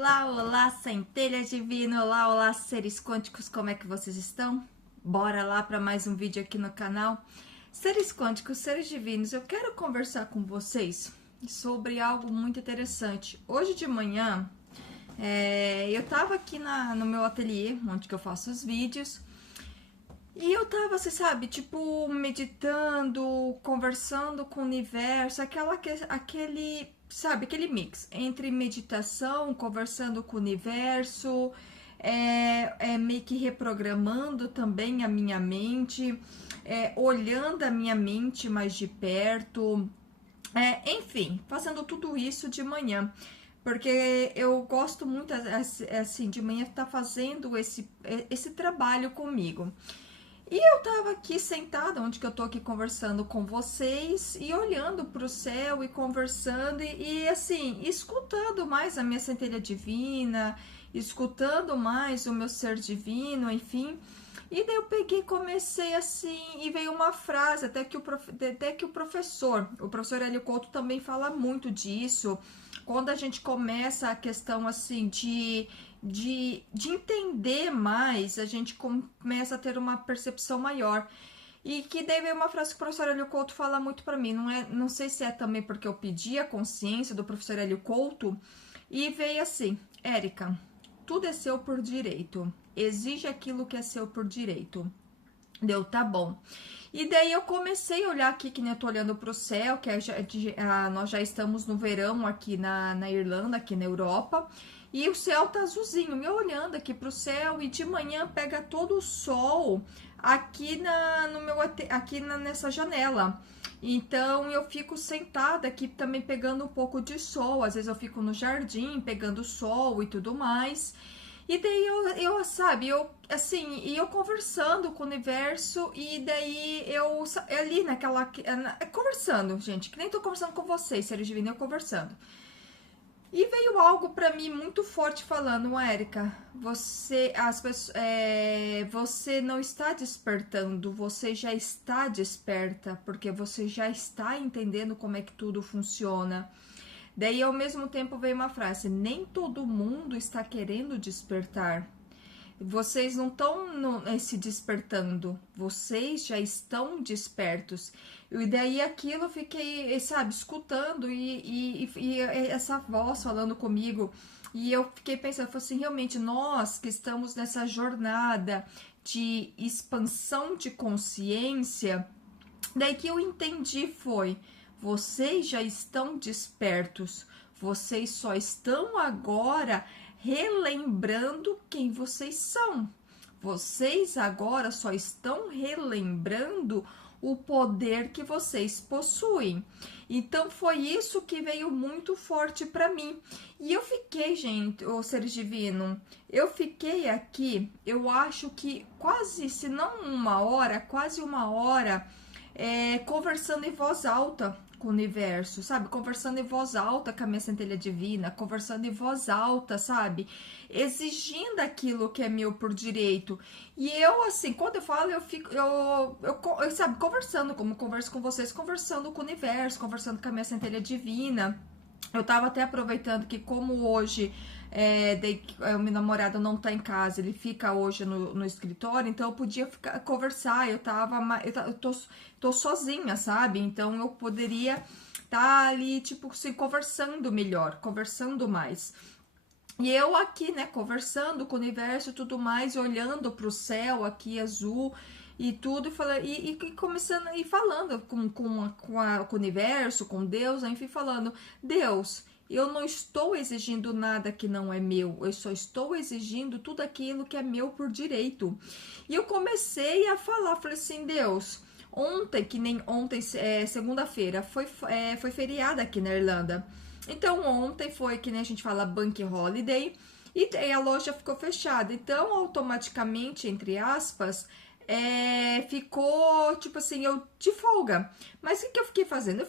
Olá, olá, centelha divina, olá, olá, seres quânticos, como é que vocês estão? Bora lá para mais um vídeo aqui no canal. Seres quânticos, seres divinos, eu quero conversar com vocês sobre algo muito interessante. Hoje de manhã, eu tava aqui no meu ateliê, onde que eu faço os vídeos, e eu tava, você sabe, tipo, meditando, conversando com o universo, aquele mix entre meditação, conversando com o universo, meio que reprogramando também a minha mente, olhando a minha mente mais de perto, enfim, fazendo tudo isso de manhã. Porque eu gosto muito, assim, de manhã estar fazendo esse trabalho comigo. E eu tava aqui sentada, onde que eu tô aqui conversando com vocês, e olhando pro céu e conversando, e assim, escutando mais a minha centelha divina, escutando mais o meu ser divino, enfim. E daí eu peguei e comecei assim, e veio uma frase, até que o professor Hélio Couto também fala muito disso, quando a gente começa a questão assim de entender mais, a gente começa a ter uma percepção maior. E que daí veio uma frase que o professor Hélio Couto fala muito para mim, não sei se é também porque eu pedi a consciência do professor Hélio Couto, e veio assim: Érica, tudo é seu por direito, exige aquilo que é seu por direito. Deu, tá bom. E daí eu comecei a olhar aqui, que nem eu tô olhando pro céu, que nós já estamos no verão aqui na Irlanda, aqui na Europa, e o céu tá azulzinho, me olhando aqui pro céu, e de manhã pega todo o sol aqui nessa janela. Então eu fico sentada aqui também pegando um pouco de sol, às vezes eu fico no jardim pegando sol e tudo mais. E daí eu conversando com o universo, e daí ali conversando, gente, que nem tô conversando com vocês, seres divinos, eu conversando. E veio algo pra mim muito forte falando: Érica, você não está despertando, você já está desperta, porque você já está entendendo como é que tudo funciona. Daí, ao mesmo tempo, veio uma frase: nem todo mundo está querendo despertar. Vocês não estão se despertando, vocês já estão despertos. E daí aquilo eu fiquei, sabe, escutando e essa voz falando comigo. E eu fiquei pensando, falei assim, realmente, nós que estamos nessa jornada de expansão de consciência, daí que eu entendi foi: vocês já estão despertos, vocês só estão agora relembrando quem vocês são. Vocês agora só estão relembrando o poder que vocês possuem. Então foi isso que veio muito forte para mim. E eu fiquei, gente, ô seres divino, eu fiquei aqui, eu acho que quase, se não quase uma hora, conversando em voz alta com o universo, sabe? Conversando em voz alta com a minha centelha divina, conversando em voz alta, sabe? Exigindo aquilo que é meu por direito. E eu, assim, quando eu falo, eu fico, sabe, conversando, como converso com vocês, conversando com o universo, conversando com a minha centelha divina. Eu tava até aproveitando que, como hoje o meu namorado não tá em casa, ele fica hoje no escritório, então eu podia conversar, eu tô sozinha, sabe? Então eu poderia estar ali, tipo, se conversando melhor, conversando mais. E eu aqui, né, conversando com o universo e tudo mais, olhando pro céu aqui azul e tudo, e começando e falando com o universo, com Deus, enfim, falando: Deus, eu não estou exigindo nada que não é meu, eu só estou exigindo tudo aquilo que é meu por direito. E eu comecei a falar, falei assim: Deus, ontem, segunda-feira, foi feriado aqui na Irlanda. Então ontem foi, que nem a gente fala, Bank Holiday, e daí a loja ficou fechada. Então, automaticamente, entre aspas, ficou, tipo assim, eu de folga. Mas o que eu fiquei fazendo? Eu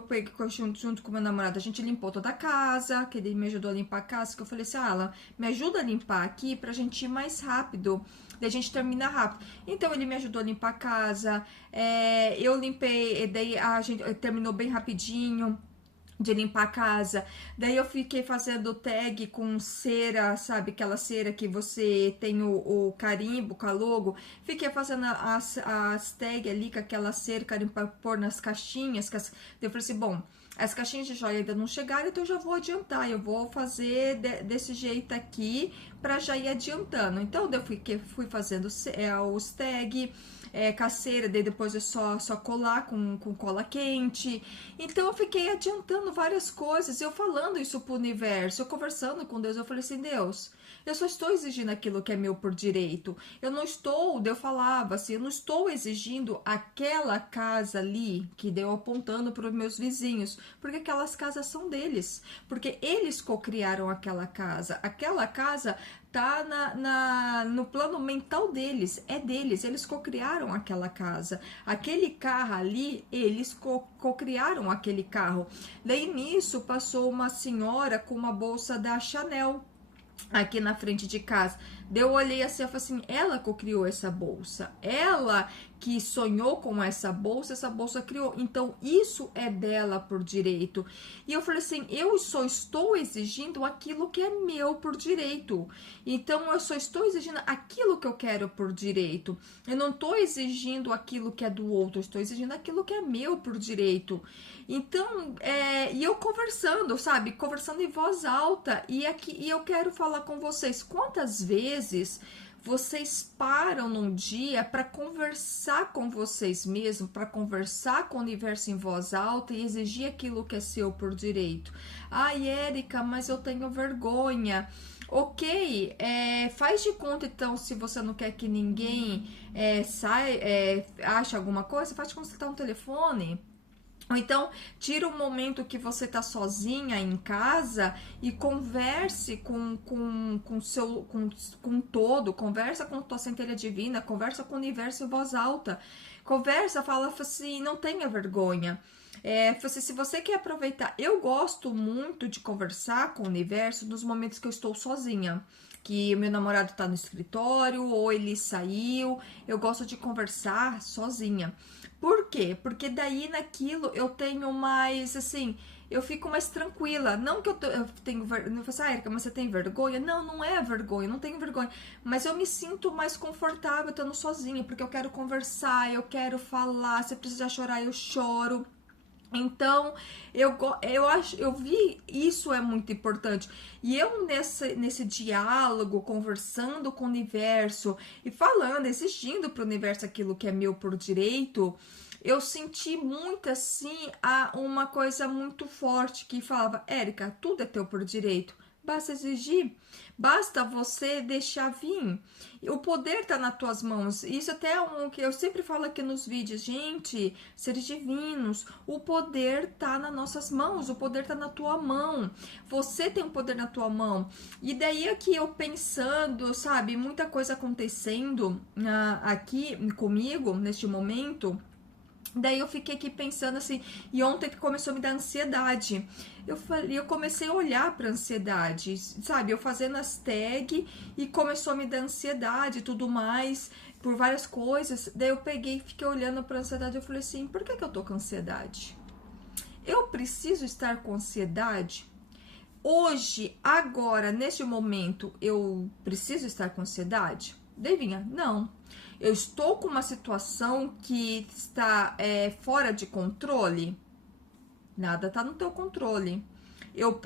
peguei junto com meu namorado, a gente limpou toda a casa, que ele me ajudou a limpar a casa, que eu falei assim: Alan, me ajuda a limpar aqui pra gente ir mais rápido, daí a gente termina rápido. Então ele me ajudou a limpar a casa, eu limpei, daí a gente terminou bem rapidinho. de limpar a casa. Daí eu fiquei fazendo tag com cera, sabe? Aquela cera que você tem o carimbo, com a logo. Fiquei fazendo as tag ali com aquela cera, carimbo pra pôr nas caixinhas. Daí eu falei assim, bom, as caixinhas de joia ainda não chegaram, então eu já vou adiantar. Eu vou fazer desse jeito aqui pra já ir adiantando. Então eu fui fazendo os tag, caseira, daí depois é só colar com cola quente. Então eu fiquei adiantando várias coisas, eu falando isso pro universo, eu conversando com Deus, eu falei assim, Deus, eu só estou exigindo aquilo que é meu por direito. Eu não estou, eu falava assim, eu não estou exigindo aquela casa ali que deu apontando para os meus vizinhos, porque aquelas casas são deles, porque eles cocriaram aquela casa. Aquela casa tá no plano mental deles, é deles, eles cocriaram aquela casa. Aquele carro ali, eles cocriaram aquele carro. Daí nisso passou uma senhora com uma bolsa da Chanel aqui na frente de casa. Daí eu olhei assim, eu falei assim, ela cocriou essa bolsa, ela que sonhou com essa bolsa criou, então isso é dela por direito. E eu falei assim, eu só estou exigindo aquilo que é meu por direito, então eu só estou exigindo aquilo que eu quero por direito, eu não estou exigindo aquilo que é do outro, eu estou exigindo aquilo que é meu por direito. Então, e eu conversando, sabe, conversando em voz alta, e eu quero falar com vocês, quantas vezes vocês param num dia para conversar com vocês mesmos, para conversar com o universo em voz alta e exigir aquilo que é seu por direito? Ai, Érica, mas eu tenho vergonha. Ok, faz de conta então, se você não quer que ninguém ache alguma coisa, faz de conta que você tá no telefone. Ou então, tira um momento que você tá sozinha em casa e converse com todo, conversa com tua centelha divina, conversa com o universo em voz alta. Conversa, fala assim, não tenha vergonha. Se você quer aproveitar, eu gosto muito de conversar com o universo nos momentos que eu estou sozinha, que o meu namorado tá no escritório ou ele saiu, eu gosto de conversar sozinha. Por quê? Porque daí naquilo eu tenho mais, assim, eu fico mais tranquila. Não que eu tenho vergonha, não falo assim, Erika, mas você tem vergonha? Não, não é vergonha, não tenho vergonha. Mas eu me sinto mais confortável estando sozinha, porque eu quero conversar, eu quero falar, se precisar chorar, eu choro. Então, eu vi isso é muito importante. E eu nesse diálogo, conversando com o universo e falando, exigindo para o universo aquilo que é meu por direito, eu senti muito assim uma coisa muito forte que falava, Érica, tudo é teu por direito. Basta exigir, basta você deixar vir. O poder tá nas tuas mãos. Isso até é um que eu sempre falo aqui nos vídeos, gente, seres divinos, o poder tá nas nossas mãos, o poder tá na tua mão. Você tem o poder na tua mão. E daí aqui eu pensando, sabe, muita coisa acontecendo aqui comigo neste momento. Daí eu fiquei aqui pensando assim, e ontem que começou a me dar ansiedade. Eu comecei a olhar para ansiedade, sabe? Eu fazendo as tags e começou a me dar ansiedade e tudo mais, por várias coisas. Daí eu peguei e fiquei olhando para ansiedade. Eu falei assim: por que eu tô com ansiedade? Eu preciso estar com ansiedade? Hoje, agora, neste momento, eu preciso estar com ansiedade? Daí vinha, não. Eu estou com uma situação que está fora de controle? Nada está no teu controle. Eu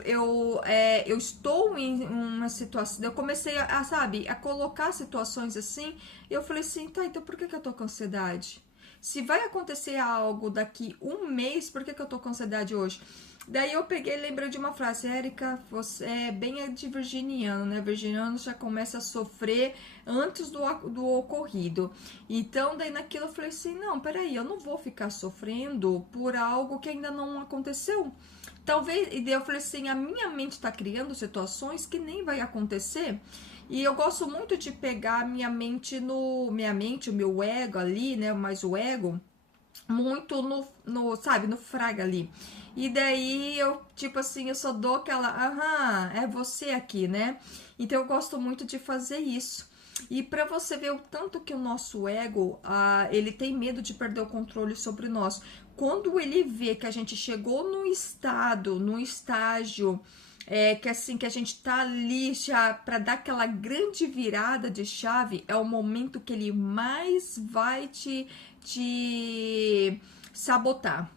estou em uma situação. Eu comecei a colocar situações assim. E eu falei assim, tá, então por que eu tô com ansiedade? Se vai acontecer algo daqui um mês, por que eu tô com ansiedade hoje? Daí eu peguei e lembrei de uma frase, Érica, você é bem de virginiano, né? Virginiano já começa a sofrer antes do ocorrido. Então, daí naquilo eu falei assim, não, peraí, eu não vou ficar sofrendo por algo que ainda não aconteceu. Talvez, e daí eu falei assim, a minha mente tá criando situações que nem vai acontecer. E eu gosto muito de pegar minha mente, o meu ego ali, né? Mais o ego, muito sabe, no fraga ali. E daí eu, tipo assim, eu só dou aquela, é você aqui, né? Então eu gosto muito de fazer isso. E para você ver o tanto que o nosso ego, ele tem medo de perder o controle sobre nós. quando ele vê que a gente chegou no estágio, que assim, que a gente tá ali já para dar aquela grande virada de chave, é o momento que ele mais vai te sabotar.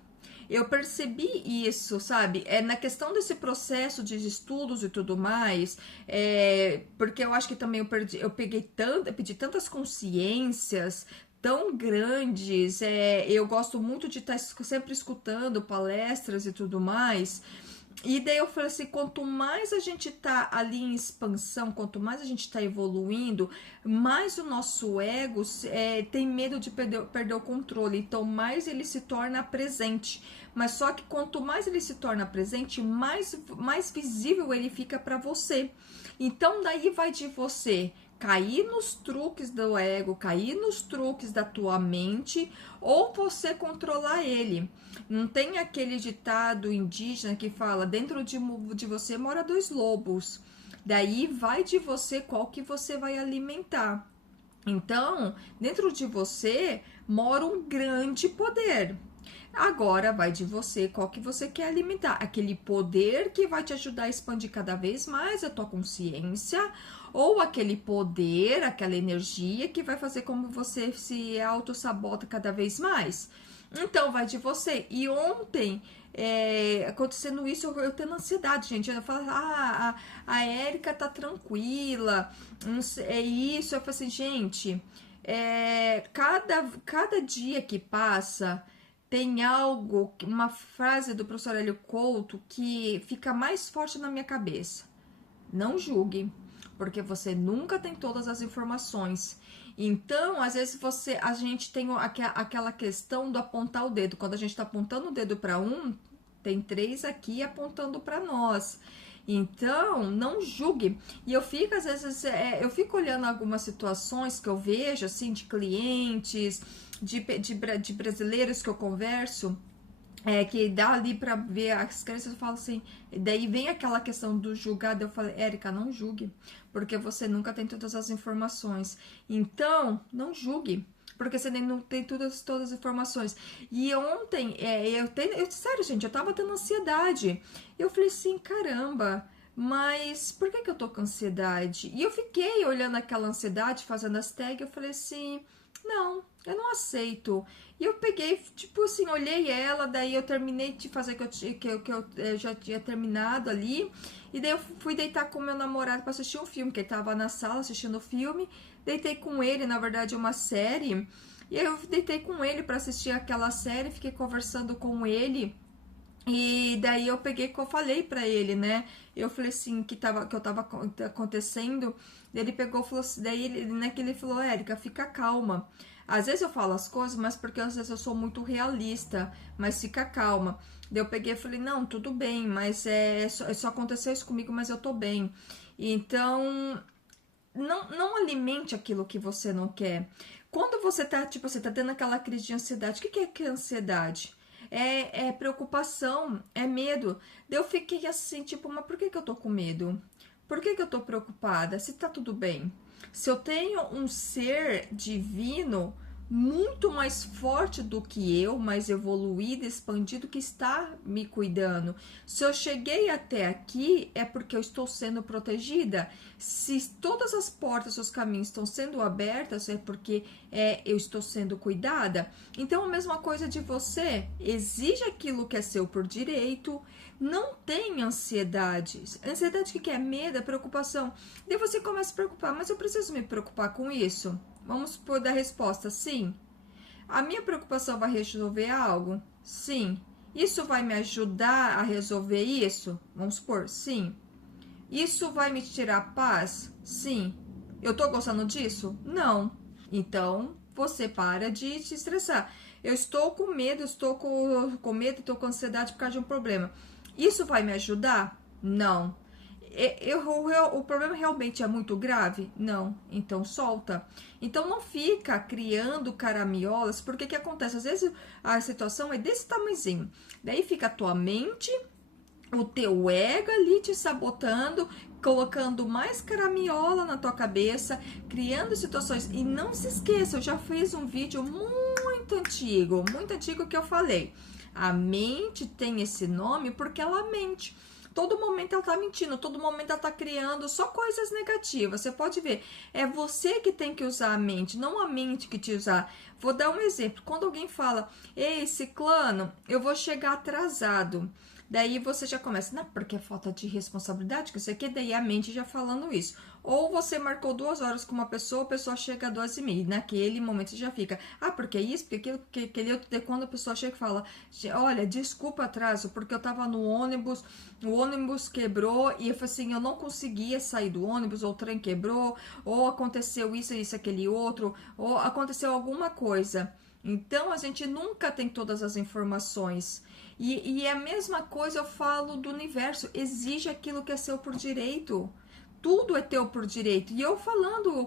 Eu percebi isso, sabe? Na questão desse processo de estudos e tudo mais, porque eu acho que também eu pedi tantas consciências tão grandes, eu gosto muito de estar sempre escutando palestras e tudo mais. E daí eu falei assim, quanto mais a gente tá ali em expansão, quanto mais a gente tá evoluindo, mais o nosso ego tem medo de perder o controle, então mais ele se torna presente. Mas só que quanto mais ele se torna presente, mais visível ele fica para você. Então daí vai de você cair nos truques do ego, cair nos truques da tua mente, ou você controlar ele. Não tem aquele ditado indígena que fala, dentro de você mora 2 lobos. Daí vai de você qual que você vai alimentar. Então, dentro de você mora um grande poder. Agora vai de você qual que você quer alimentar. Aquele poder que vai te ajudar a expandir cada vez mais a tua consciência, ou aquele poder, aquela energia que vai fazer como você se auto-sabota cada vez mais. Então, vai de você. E ontem, acontecendo isso, eu tendo ansiedade, gente. Eu falo, a Érica tá tranquila, não sei, é isso. Eu falo assim, gente, cada dia que passa, tem algo, uma frase do professor Hélio Couto que fica mais forte na minha cabeça. Não julgue, porque você nunca tem todas as informações. Então, às vezes a gente tem aquela questão do apontar o dedo. Quando a gente está apontando o dedo para um, tem 3 aqui apontando para nós. Então, não julgue. E eu fico, às vezes, eu fico olhando algumas situações que eu vejo, assim, de clientes, de brasileiros que eu converso, que dá ali pra ver as crenças, eu falo assim, daí vem aquela questão do julgado, eu falo, Érica, não julgue, porque você nunca tem todas as informações, então, não julgue, porque você não tem todas as informações. E ontem, sério, gente, eu tava tendo ansiedade, eu falei assim, caramba, mas por que eu tô com ansiedade? E eu fiquei olhando aquela ansiedade, fazendo as tags, eu falei assim, não, eu não aceito. E eu peguei, tipo assim, olhei ela, daí eu terminei de fazer que eu já tinha terminado ali. E daí eu fui deitar com meu namorado para assistir um filme, que ele tava na sala assistindo o filme. Deitei com ele, na verdade, uma série. E aí eu deitei com ele para assistir aquela série, fiquei conversando com ele. E daí eu peguei que eu falei pra ele, né? Eu falei assim, que eu tava acontecendo. Ele pegou e falou assim, daí ele falou, Érica, fica calma. Às vezes eu falo as coisas, mas porque às vezes eu sou muito realista, mas fica calma. Daí eu peguei e falei, não, tudo bem, mas só aconteceu isso comigo, mas eu tô bem. Então, não alimente aquilo que você não quer. Quando você tá, tipo, você tá tendo aquela crise de ansiedade, o que é ansiedade? É preocupação, é medo. Daí eu fiquei assim, tipo, mas por que eu tô com medo? Por que eu tô preocupada? Se tá tudo bem. Se eu tenho um ser divino muito mais forte do que eu, mais evoluído, expandido, que está me cuidando. Se eu cheguei até aqui, é porque eu estou sendo protegida. Se todas as portas, os caminhos estão sendo abertos, é porque eu estou sendo cuidada. Então, a mesma coisa de você. Exige aquilo que é seu por direito. Não tem ansiedade. Ansiedade, o que é? Medo, é preocupação. Daí você começa a se preocupar, mas eu preciso me preocupar com isso? Vamos supor da resposta, sim. A minha preocupação vai resolver algo? Sim. Isso vai me ajudar a resolver isso? Vamos supor, sim. Isso vai me tirar paz? Sim. Eu tô gostando disso? Não. Então, você para de se estressar. Eu estou com medo, estou com medo, estou com ansiedade por causa de um problema. Isso vai me ajudar? Não. O problema realmente é muito grave? Não. Então solta. Então não fica criando caramiolas, porque o que acontece? Às vezes a situação é desse tamanhozinho. Daí fica a tua mente, o teu ego ali te sabotando, colocando mais caramiola na tua cabeça, criando situações. E não se esqueça, eu já fiz um vídeo muito muito antigo que eu falei. A mente tem esse nome porque ela mente. Todo momento ela tá mentindo, todo momento ela tá criando só coisas negativas. Você pode ver, é você que tem que usar a mente, não a mente que te usar. Vou dar um exemplo. Quando alguém fala, ei, ciclano, eu vou chegar atrasado. Daí você já começa, não, porque é falta de responsabilidade, que você quer, daí a mente já falando isso. Ou você marcou 2 horas com uma pessoa, a pessoa chega às 2h30. Naquele momento você já fica, porque isso, porque aquilo, porque aquele outro. Daí quando a pessoa chega e fala, olha, desculpa atraso, porque eu tava no ônibus, o ônibus quebrou e eu falei assim, eu não conseguia sair do ônibus, ou o trem quebrou, ou aconteceu isso, aquele outro, ou aconteceu alguma coisa. Então a gente nunca tem todas as informações. E a mesma coisa eu falo do universo, exige aquilo que é seu por direito. Tudo é teu por direito. E eu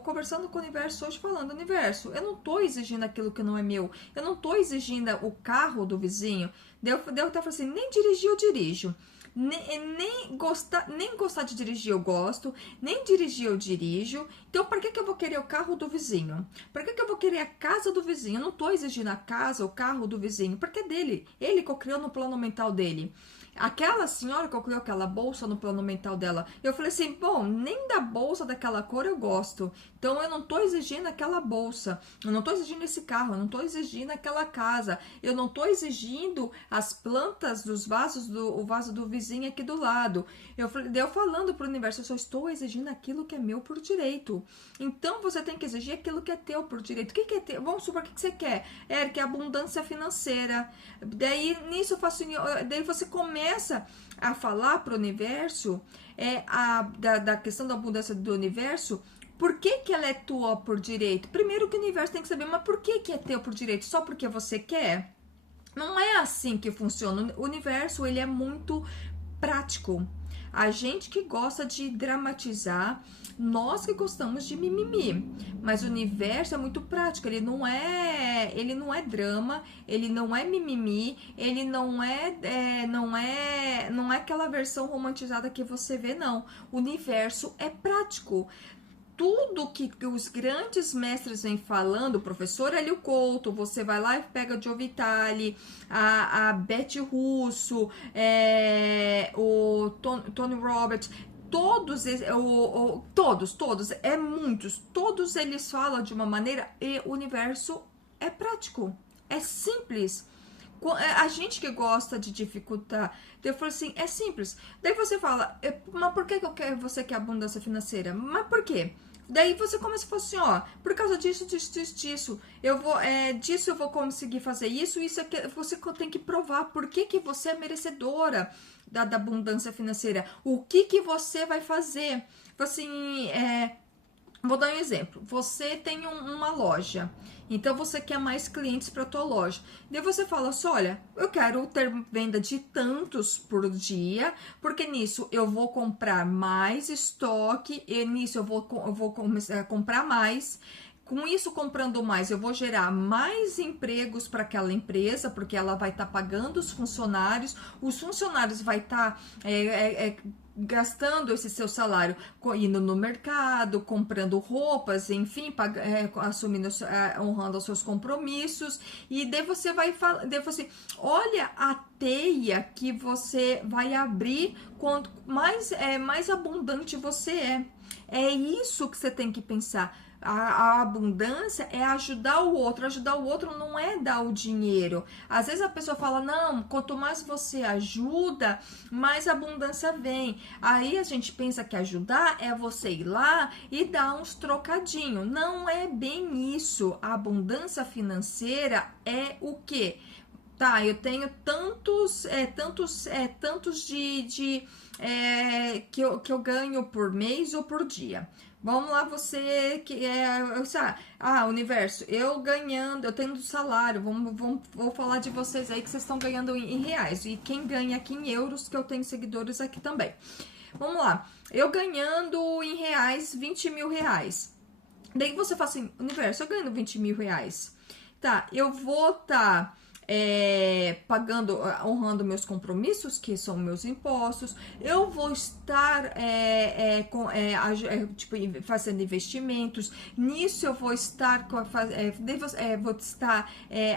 conversando com o universo hoje, falando, universo, eu não tô exigindo aquilo que não é meu. Eu não tô exigindo o carro do vizinho. Daí eu até falei assim, nem dirigir eu dirijo. Nem gostar de dirigir eu gosto, nem dirigir eu dirijo. Então, para que eu vou querer o carro do vizinho? Para que eu vou querer a casa do vizinho? Eu não tô exigindo a casa, o carro do vizinho, porque é dele. Ele cocriou no plano mental dele. Aquela senhora que criou aquela bolsa no plano mental dela, eu falei assim, bom, nem da bolsa daquela cor eu gosto. Então eu não tô exigindo aquela bolsa, eu não tô exigindo esse carro, eu não tô exigindo aquela casa, eu não tô exigindo as plantas dos vasos, o vaso do vizinho aqui do lado. Eu falando pro universo, eu só estou exigindo aquilo que é meu por direito. Então você tem que exigir aquilo que é teu por direito. O que é teu? Vamos supor, o que você quer? Que é abundância financeira. Daí nisso eu faço, daí você começa a falar para o universo da questão da abundância do universo. Por que ela é tua por direito? Primeiro que o universo tem que saber, mas por que é teu por direito? Só porque você quer? Não é assim que funciona. O universo, ele é muito prático. A gente que gosta de dramatizar, nós que gostamos de mimimi, mas o universo é muito prático, ele não é drama, ele não é mimimi, ele não é aquela versão romantizada que você vê, não. O universo é prático. Tudo que os grandes mestres vêm falando, o professor Hélio Couto, você vai lá e pega o Joe Vitale, a Beth Russo, o Tony Robbins, todos, muitos, todos eles falam de uma maneira, e o universo é prático, é simples. A gente que gosta de dificultar, eu falo assim, é simples. Daí você fala, mas por que você quer abundância financeira? Mas por quê? Daí você começa a falar assim, ó, por causa disso, disso eu vou conseguir fazer isso aqui. Você tem que provar por que você é merecedora da abundância financeira. O que você vai fazer? Assim, vou dar um exemplo. Você tem uma loja, então você quer mais clientes para tua loja. Daí você fala assim, olha, eu quero ter venda de tantos por dia, porque nisso eu vou comprar mais estoque, e nisso eu vou começar a comprar mais. Com isso, comprando mais, eu vou gerar mais empregos para aquela empresa, porque ela vai estar pagando os funcionários vai estar gastando esse seu salário, indo no mercado, comprando roupas, enfim, assumindo, honrando os seus compromissos. E daí você vai falar, assim, olha a teia que você vai abrir quanto mais abundante você é. É isso que você tem que pensar. A abundância é ajudar o outro não é dar o dinheiro. Às vezes a pessoa fala, não, quanto mais você ajuda, mais abundância vem. Aí a gente pensa que ajudar é você ir lá e dar uns trocadinhos. Não é bem isso. A abundância financeira é o quê? Tá, eu tenho tantos que eu ganho por mês ou por dia. Vamos lá, você que universo, eu tendo salário, vou falar de vocês aí que vocês estão ganhando em reais, e quem ganha aqui em euros, que eu tenho seguidores aqui também. Vamos lá, eu ganhando em reais 20 mil reais. Daí você fala assim, universo, eu ganhando 20 mil reais. Tá, eu vou pagando, honrando meus compromissos, que são meus impostos. Eu vou estar tipo, fazendo investimentos. Nisso eu vou estar vou estar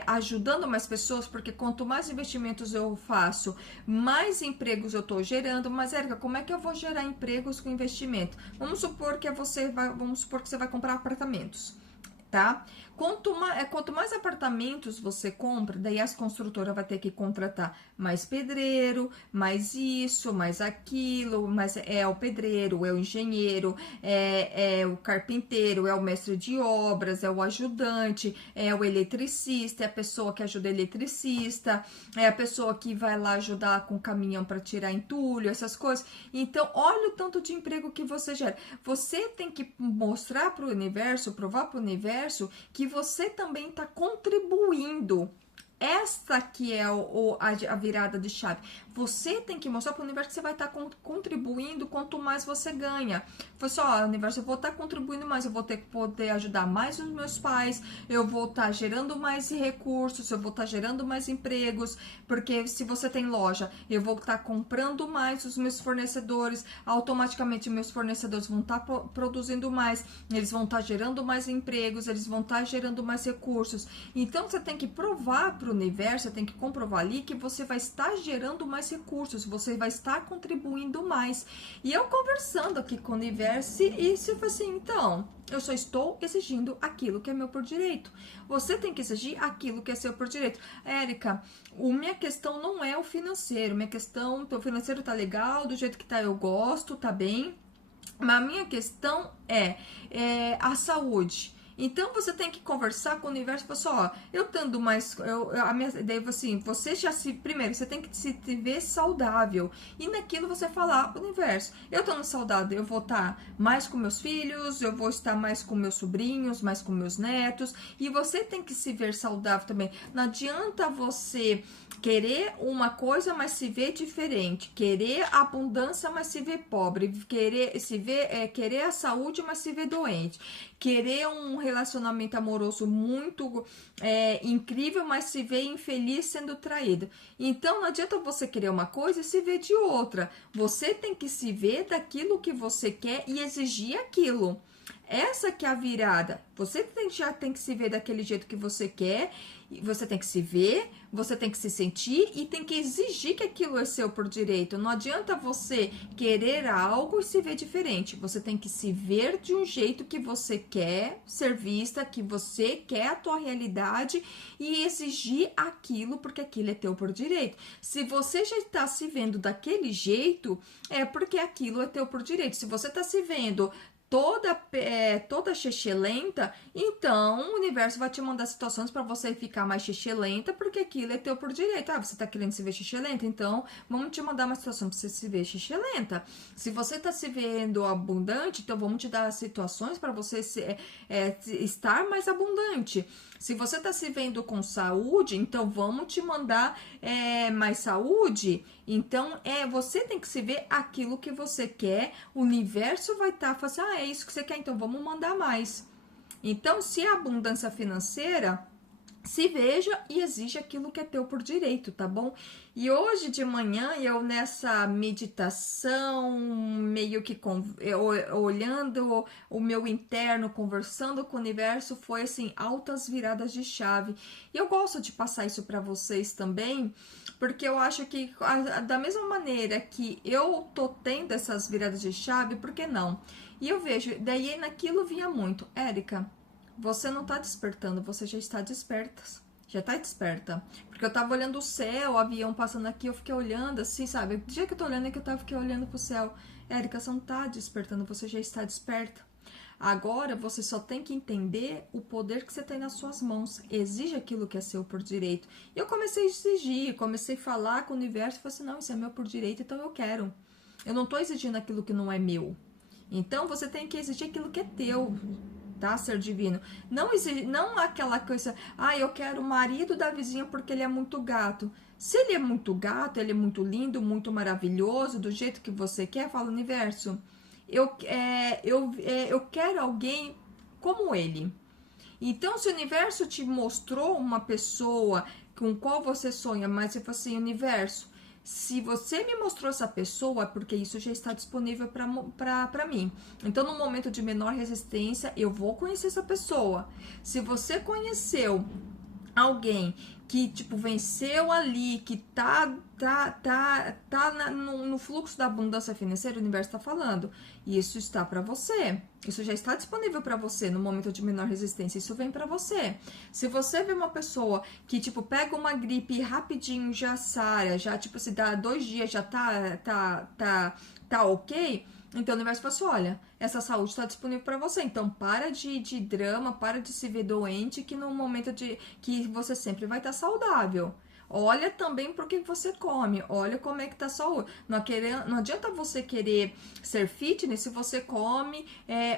ajudando mais pessoas, porque quanto mais investimentos eu faço, mais empregos eu estou gerando. Mas, Érica, como é que eu vou gerar empregos com investimento? Vamos supor que você vai comprar apartamentos, tá? Quanto mais apartamentos você compra, daí as construtoras vão ter que contratar mais pedreiro, mais isso, mais aquilo, mas é o pedreiro, é o engenheiro, é o carpinteiro, é o mestre de obras, é o ajudante, é o eletricista, é a pessoa que ajuda o eletricista, é a pessoa que vai lá ajudar com o caminhão para tirar entulho, essas coisas. Então, olha o tanto de emprego que você gera. Você tem que mostrar para o universo, provar para o universo que você também está contribuindo. Esta que é a virada de chave. Você tem que mostrar para o universo que você vai estar contribuindo quanto mais você ganha. Foi só, universo, eu vou estar contribuindo mais, eu vou ter que poder ajudar mais os meus pais, eu vou estar gerando mais recursos, eu vou estar gerando mais empregos, porque se você tem loja, eu vou estar comprando mais os meus fornecedores, automaticamente meus fornecedores vão estar produzindo mais, eles vão estar gerando mais empregos, eles vão estar gerando mais recursos. Então você tem que provar para o universo, você tem que comprovar ali que você vai estar gerando mais recursos, você vai estar contribuindo mais. E eu conversando aqui com o universo, e isso foi assim, então, eu só estou exigindo aquilo que é meu por direito. Você tem que exigir aquilo que é seu por direito. Érica, minha questão não é o financeiro, minha questão, o financeiro tá legal, do jeito que tá eu gosto, tá bem, mas a minha questão é a saúde. Então você tem que conversar com o universo e falar assim, ó, eu tendo mais, daí assim, você já primeiro, você tem que se ver saudável, e naquilo você falar, universo, eu estando saudável, eu vou estar mais com meus filhos, eu vou estar mais com meus sobrinhos, mais com meus netos, e você tem que se ver saudável também. Não adianta você querer uma coisa, mas se ver diferente, querer abundância, mas se ver pobre, querer a saúde, mas se ver doente, querer um relacionamento amoroso muito incrível, mas se ver infeliz sendo traído. Então não adianta você querer uma coisa e se ver de outra. Você tem que se ver daquilo que você quer e exigir aquilo. Essa que é a virada. Você já tem que se ver daquele jeito que você quer, você tem que se ver, você tem que se sentir e tem que exigir que aquilo é seu por direito. Não adianta você querer algo e se ver diferente. Você tem que se ver de um jeito que você quer ser vista, que você quer a tua realidade e exigir aquilo porque aquilo é teu por direito. Se você já está se vendo daquele jeito, é porque aquilo é teu por direito. Se você está se vendo toda xixelenta, então o universo vai te mandar situações para você ficar mais xixelenta, porque aquilo é teu por direito. Ah, você tá querendo se ver xixelenta? Então vamos te mandar uma situação para você se ver xixelenta. Se você tá se vendo abundante, então vamos te dar situações para você estar mais abundante. Se você tá se vendo com saúde, então vamos te mandar mais saúde. Então, você tem que se ver aquilo que você quer. O universo vai estar falando assim, é isso que você quer, então vamos mandar mais. Então, se é abundância financeira, se veja e exija aquilo que é teu por direito, tá bom? E hoje de manhã, eu nessa meditação, meio que olhando o meu interno, conversando com o universo, foi assim, altas viradas de chave. E eu gosto de passar isso para vocês também, porque eu acho que da mesma maneira que eu tô tendo essas viradas de chave, por que não? E eu vejo, daí naquilo vinha muito, Érica, você não tá despertando, você já está desperta. Já tá desperta. Porque eu tava olhando o céu, o avião passando aqui, eu fiquei olhando assim, sabe? Do dia que eu tô olhando é que eu fiquei olhando pro céu. Érica, você não tá despertando, você já está desperta. Agora você só tem que entender o poder que você tem nas suas mãos. Exige aquilo que é seu por direito. E eu comecei a exigir, comecei a falar com o universo e falei assim, não, isso é meu por direito, então eu quero. Eu não tô exigindo aquilo que não é meu. Então você tem que exigir aquilo que é teu. Tá, ser divino? Não aquela coisa, eu quero o marido da vizinha porque ele é muito gato. Se ele é muito gato, ele é muito lindo, muito maravilhoso, do jeito que você quer, fala, universo, eu quero alguém como ele. Então, se o universo te mostrou uma pessoa com qual você sonha, mas se fosse universo, se você me mostrou essa pessoa, é porque isso já está disponível para mim. Então, no momento de menor resistência, eu vou conhecer essa pessoa. Se você conheceu alguém que, tipo, venceu ali, que tá no fluxo da abundância financeira, o universo tá falando, isso está para você. Isso já está disponível para você no momento de menor resistência. Isso vem para você. Se você vê uma pessoa que, tipo, pega uma gripe e rapidinho já sara, já, tipo, se dá 2 dias, já tá ok, então o universo fala assim, olha, essa saúde está disponível para você. Então para de drama, para de se ver doente, que no momento de que você sempre vai estar saudável. Olha também pro que você come, olha como é que tá a saúde. Não adianta você querer ser fitness se você come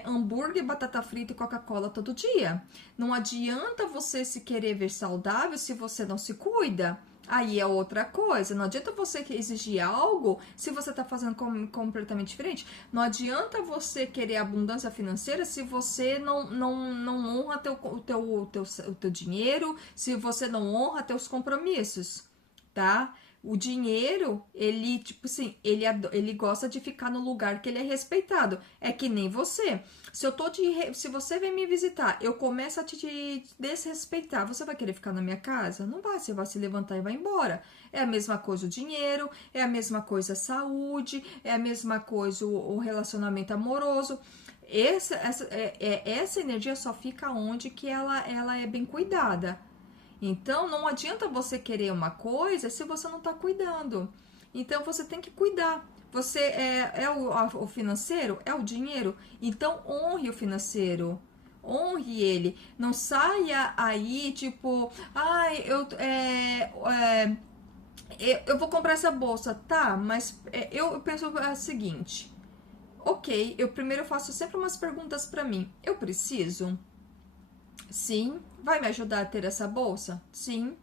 hambúrguer, batata frita e Coca-Cola todo dia. Não adianta você se querer ver saudável se você não se cuida. Aí é outra coisa. Não adianta você exigir algo se você está fazendo completamente diferente. Não adianta você querer abundância financeira se você não honra o teu dinheiro, se você não honra teus compromissos, tá? O dinheiro, ele, tipo assim, ele gosta de ficar no lugar que ele é respeitado. É que nem você. Se você vem me visitar, eu começo a te desrespeitar, você vai querer ficar na minha casa? Não vai, você vai se levantar e vai embora. É a mesma coisa o dinheiro, é a mesma coisa a saúde, é a mesma coisa o relacionamento amoroso. Essa energia só fica onde que ela é bem cuidada. Então, não adianta você querer uma coisa se você não está cuidando. Então, você tem que cuidar. Você o financeiro? É o dinheiro? Então, honre o financeiro. Honre ele. Não saia aí, tipo... Ai, eu vou comprar essa bolsa. Tá, mas eu penso o seguinte. Ok, primeiro faço sempre umas perguntas para mim. Eu preciso? Sim. Vai me ajudar a ter essa bolsa? Sim.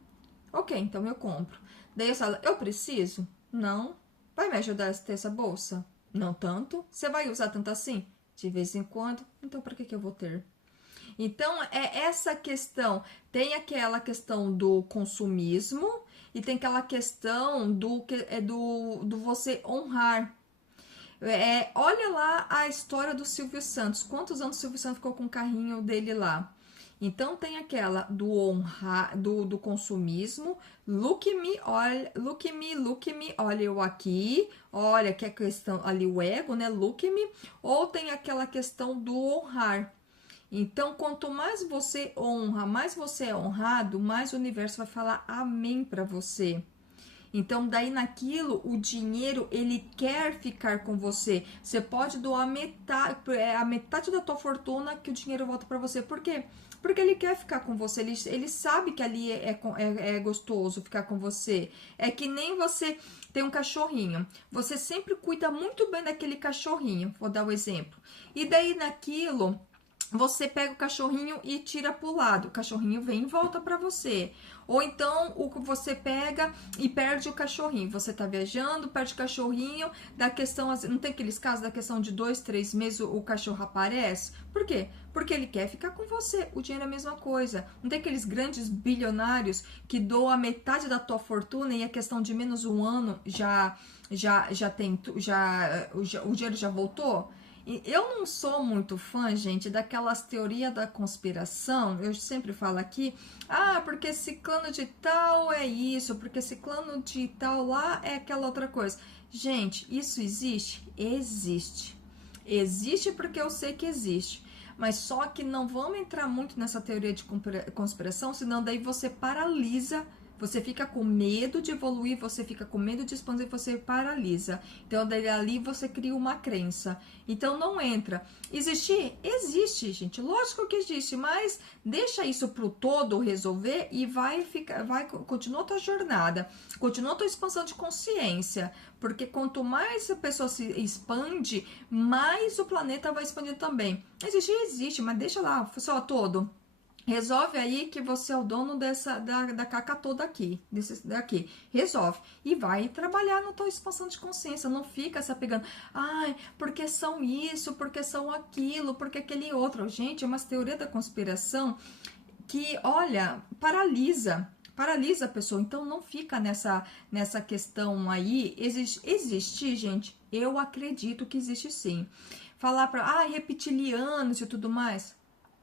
Ok, então eu compro. Daí eu falo, eu preciso? Não. Vai me ajudar a ter essa bolsa? Não tanto. Você vai usar tanto assim? De vez em quando. Então, para que eu vou ter? Então, é essa questão. Tem aquela questão do consumismo e tem aquela questão do você honrar. Olha lá a história do Silvio Santos. Quantos anos o Silvio Santos ficou com o carrinho dele lá? Então tem aquela do honrar, do consumismo, look me, olha eu aqui, olha que é questão ali o ego, né? Look me, ou tem aquela questão do honrar. Então, quanto mais você honra, mais você é honrado, mais o universo vai falar amém para você. Então, daí naquilo, o dinheiro, ele quer ficar com você. Você pode doar a metade da tua fortuna que o dinheiro volta para você. Por quê? Porque ele quer ficar com você. Ele sabe que ali é gostoso ficar com você. É que nem você tem um cachorrinho. Você sempre cuida muito bem daquele cachorrinho. Vou dar um exemplo. E daí naquilo... Você pega o cachorrinho e tira pro lado, o cachorrinho vem e volta para você. Ou então você pega e perde o cachorrinho. Você tá viajando, perde o cachorrinho, da questão, não tem aqueles casos da questão de 2, 3 meses o cachorro aparece? Por quê? Porque ele quer ficar com você. O dinheiro é a mesma coisa. Não tem aqueles grandes bilionários que doam a metade da tua fortuna e a questão de menos um ano o dinheiro já voltou? Eu não sou muito fã, gente, daquelas teorias da conspiração. Eu sempre falo aqui, porque ciclano de tal é isso, porque ciclano de tal lá é aquela outra coisa. Gente, isso existe? Existe. Existe porque eu sei que existe. Mas só que não vamos entrar muito nessa teoria de conspiração, senão daí você paralisa. Você fica com medo de evoluir, você fica com medo de expandir, você paralisa. Então, daí ali você cria uma crença. Então, não entra. Existir? Existe, gente. Lógico que existe, mas deixa isso pro todo resolver e continua a tua jornada. Continua a tua expansão de consciência. Porque quanto mais a pessoa se expande, mais o planeta vai expandir também. Existir, existe, mas deixa lá, só todo. Resolve aí que você é o dono da caca toda aqui, daqui. Resolve. E vai trabalhar na tua expansão de consciência. Não fica se apegando. Porque são isso, porque são aquilo, porque aquele outro. Gente, é uma teoria da conspiração que, olha, paralisa. paralisa a pessoa. Então não fica nessa questão aí. Existe, gente, eu acredito que existe sim. Falar para reptilianos e tudo mais.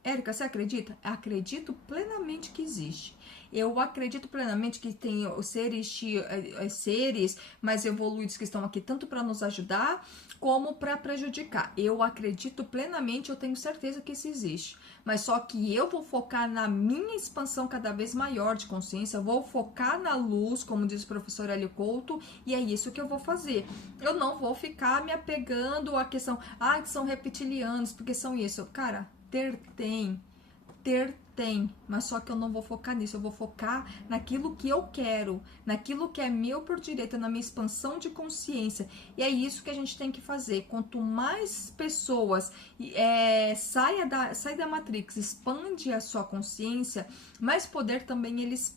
Érica, você acredita? Acredito plenamente que existe. Eu acredito plenamente que tem os seres mais evoluídos que estão aqui tanto para nos ajudar como para prejudicar. Eu acredito plenamente, eu tenho certeza que isso existe. Mas só que eu vou focar na minha expansão cada vez maior de consciência, vou focar na luz, como diz o professor Hélio Couto, e é isso que eu vou fazer. Eu não vou ficar me apegando à questão, que são reptilianos, porque são isso. Cara, tem, mas só que eu não vou focar nisso, eu vou focar naquilo que eu quero, naquilo que é meu por direito, na minha expansão de consciência. E é isso que a gente tem que fazer. Quanto mais pessoas sai da Matrix, expande a sua consciência, mais poder também eles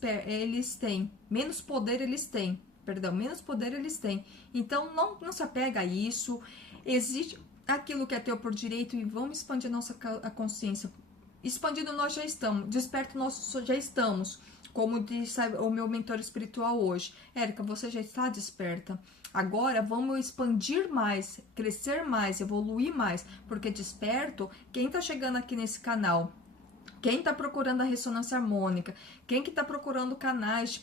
têm. Menos poder eles têm. Então não se apega a isso. Existe aquilo que é teu por direito e vamos expandir a consciência. Expandido nós já estamos, desperto nós já estamos, como disse o meu mentor espiritual hoje. Érica, você já está desperta. Agora vamos expandir mais, crescer mais, evoluir mais, porque desperto, quem está chegando aqui nesse canal, quem está procurando a ressonância harmônica, quem que está procurando canais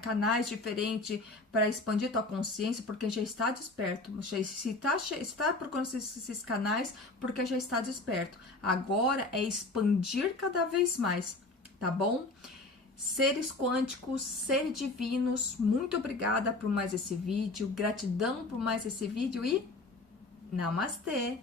canais diferentes para expandir tua consciência, porque já está desperto. Se está procurando esses canais, porque já está desperto. Agora é expandir cada vez mais, tá bom? Seres quânticos, seres divinos, muito obrigada por mais esse vídeo, gratidão por mais esse vídeo e namastê!